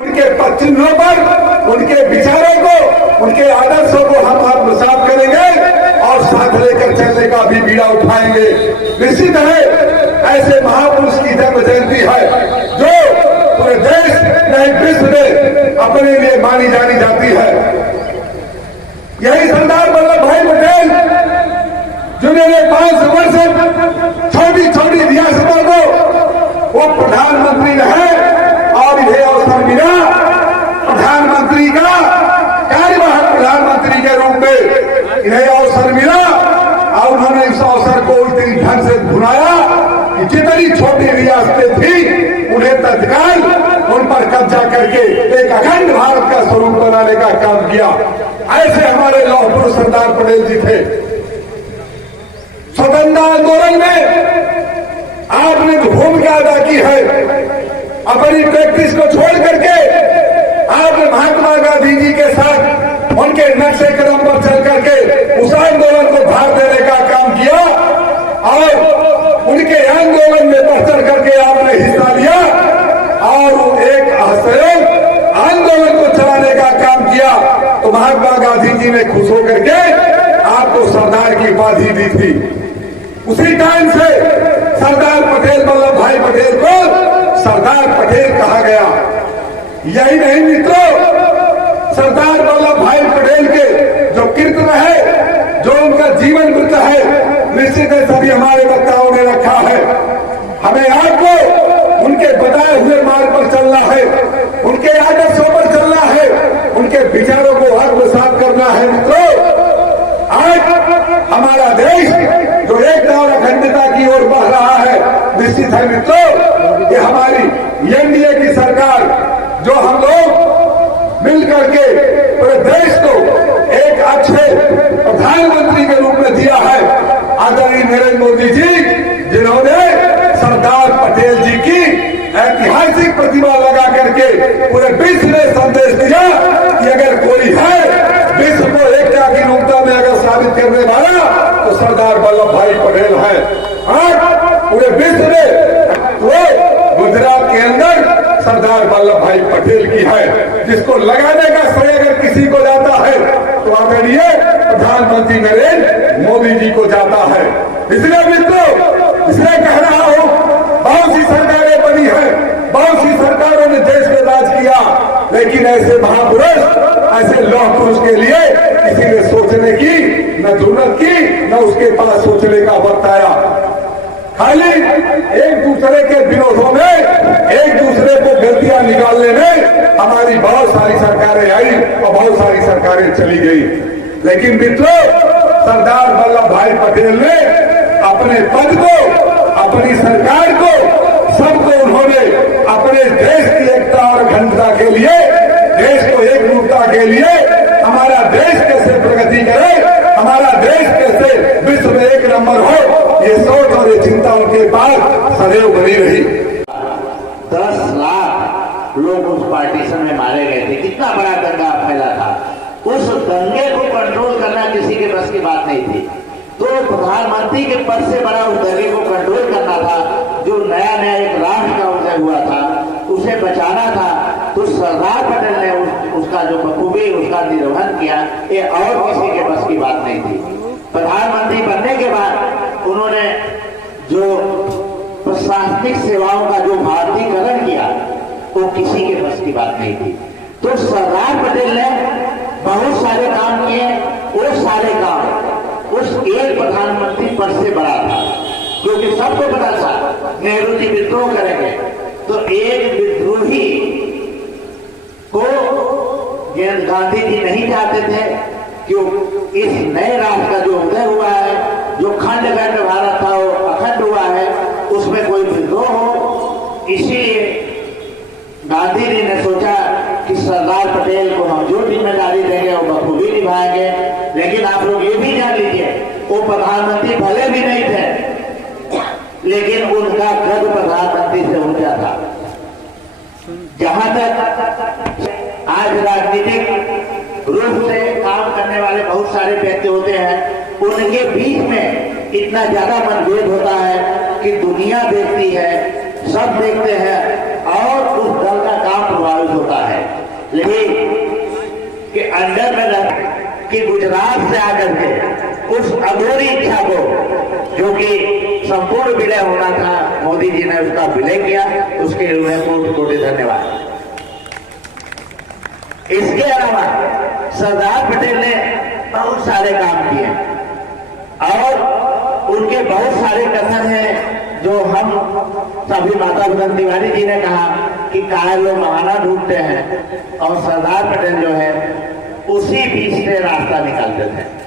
उनके चिन्हों पर, उनके विचारों को, उनके आदर्शों को हम आत्मसात करेंगे और साथ लेकर चलने का भी बीड़ा उठाएंगे। निश्चित है ऐसे महापुरुष की जन्म जयंती है जो पूरे देश नहीं विश्व में अपने लिए मानी जानी जाती है। यही सरदार वल्लभ भाई पटेल जिन्होंने 500 वर्ष छोटी छोटी रियासतों को वो प्रधानमंत्री रहे और इन्हें अवसर मिला प्रधानमंत्री का कार्यवाहक प्रधानमंत्री के रूप में इन्हें अवसर मिला और उन्होंने इस अवसर को इतनी ढंग से भुनाया कि जितनी छोटी रियासतें थी उन्हें तत्काल उन पर कब्जा करके एक अखंड भारत का स्वरूप बनाने का काम किया। ऐसे हमारे लौह पुरुष सरदार पटेल जी थे। स्वतंत्रता आंदोलन में आपने जो भूमिका अदा की है, अपनी प्रैक्टिस को छोड़ करके आपने महात्मा गांधी जी के साथ उनके नक्शे कदम पर चल करके उस आंदोलन को भाग देने का काम किया और उनके आंदोलन में बढ़ चढ़ करके आपने हिस्सा लिया और एक असहयोग आंदोलन को चलाने का काम किया। तो महात्मा गांधी जी ने खुश होकर के आपको सरदार की उपाधि दी थी। उसी टाइम से सरदार पटेल वल्लभ भाई पटेल को सरदार पटेल कहा गया। यही नहीं मित्रों, सरदार वल्लभ भाई पटेल के जो कीर्तन है, जो उनका जीवन वृत्त है, निश्चित है सभी हमारे वक्ताओं ने रखा है। हमें आपको उनके बताए हुए मार्ग पर चलना है, उनके आदर्शों पर चलना है, उनके विचारों को आत्मसात करना है। मित्रों, आज हमारा देश जो एकता और अखंडता की ओर बढ़ रहा है, निश्चित है मित्रों, ये हमारी एनडीए की सरकार जो हम लोग मिलकर के पूरे देश को एक अच्छे प्रधानमंत्री के रूप में दिया है। आदरणीय नरेंद्र मोदी जी जिन्होंने सरदार पटेल जी की ऐतिहासिक प्रतिमा लगा करके पूरे विश्व में संदेश दिया कि अगर कोई है विश्व को एकता की रूपता में अगर साबित करने वाला तो सरदार वल्लभ भाई पटेल है। आज पूरे विश्व में वो गुजरात के अंदर सरदार वल्लभ भाई पटेल की है, जिसको लगाने का श्रेय अगर किसी को जाता है तो आदरणीय प्रधानमंत्री नरेंद्र मोदी जी को जाता है। इसलिए मित्रों, इसलिए कह रहा हूं, बहुत सी सरकारें बनी है, बहुत सी सरकारों ने देश में राज किया, लेकिन ऐसे महापुरुष, ऐसे लौह पुरुष के लिए किसी ने सोचने की न जरूरत की, न उसके पास सोचने का वक्त आया। खाली एक दूसरे के विरोधों में, एक दूसरे को गलतियां निकालने में हमारी बहुत सारी सरकारें आई और बहुत सारी सरकारें चली गई। लेकिन मित्रों, सरदार वल्लभ भाई पटेल ने अपने पद को, अपनी सरकार को, सबको उन्होंने अपने देश की एकता और अखंडता के लिए, देश को एक रूपता के लिए, हमारा देश कैसे प्रगति करे, हमारा देश कैसे विश्व में एक नंबर हो, ये सोच और ये चिंता उनके पास सदैव बनी रही। 10 लाख लोग उस पार्टीशन में मारे गए थे। कितना बड़ा दंगा फैला था। उस दंगे को कंट्रोल करना किसी के बस की बात नहीं थी। तो प्रधानमंत्री के पद से बड़ा उस दंगे को कंट्रोल करना था। जो नया नया एक राष्ट्र का उदय हुआ था, उसे बचाना था। तो सरदार पटेल ने उसका जो बखूबी उसका निर्वहन किया, ये और किसी के बस की बात नहीं थी। प्रधानमंत्री बनने के बाद उन्होंने जो प्रशासनिक सेवाओं का जो भारतीयकरण किया, वो किसी के बस की बात नहीं थी। तो सरदार पटेल ने बहुत सारे काम किए। वो सारे काम उस एक प्रधानमंत्री पद से बड़ा था, क्योंकि सबको पता था नेहरू जी विद्रोह करेंगे। तो एक विद्रोही को गांधी जी नहीं चाहते थे कि इस नए राष्ट्र का जो उदय हुआ है, जो खंड खंड भारत था वो अखंड हुआ है, उसमें कोई विद्रोह हो। इसीलिए गांधी जी ने सोचा कि सरदार पटेल को हम जो जिम्मेदारी देंगे वो बखूबी निभाएंगे। लेकिन आप लोग ये भी जान लीजिए, वो प्रधानमंत्री भले भी नहीं थे, लेकिन उनका कद प्रधानमंत्री से ऊंचा था। जहां तक आज राजनीतिक रूप से काम करने वाले बहुत सारे व्यक्ति होते हैं, उनके बीच में इतना ज्यादा मतभेद होता है कि दुनिया देखती है, सब देखते हैं और उस दल का काम प्रभावित होता है। है, लेकिन कि अंडर में रह कि गुजरात से आकर के उस अधूरी इच्छा को जो कि संपूर्ण विलय होना था, मोदी जी ने उसका विलय किया, उसके लिए उन्हें कोटि कोटि धन्यवाद। इसके अलावा सरदार पटेल ने बहुत सारे काम किए और उनके बहुत सारे कथन हैं जो हम सभी, माता बहन तिवारी जी ने कहा कि कायर लोग बहाना ढूंढते हैं और सरदार पटेल जो है उसी बीच से रास्ता निकालते थे।